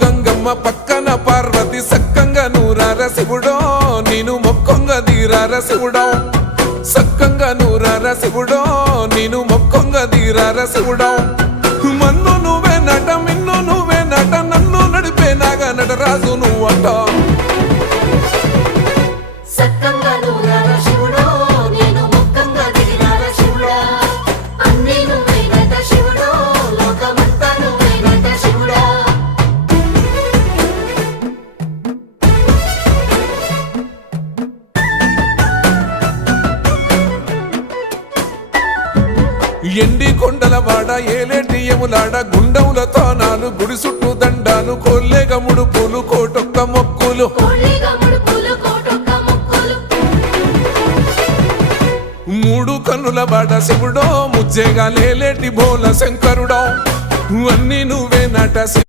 గంగమ్మ పక్కన పార్వతి సక్కంగా నూరార శివుడో నేను మొక్కంగా దీరార శివుడో సక్కంగా నూరార శివుడో నేను మొక్కంగా దీరార శివుడో మన్ను నువ్వే నట మిన్ను నువ్వే నట నన్ను నడిపే నాగ నటరాజు నువ్వట సక్కంగా నూరార శివుడో నేను మొక్కంగా దిగిరార శివుడా అన్నీ నువ్వేనట శివుడో లోకమంతా నువ్వేనట శివుడా ఎండి కొండల వాడ ఏలేటి యములాడ గుండములతో నాలు గుడి చుట్టూ దండాలు కోల్లేగ ముడుపులు కోటొక్క మొక్కులు కోళ్ళిగా ముడుపులు కోటొక్క మొక్కులు మూడు కన్నుల వాడ శివుడో ముజ్జేగా లేలేటి బోల శంకరుడో అన్నీ నువ్వే నట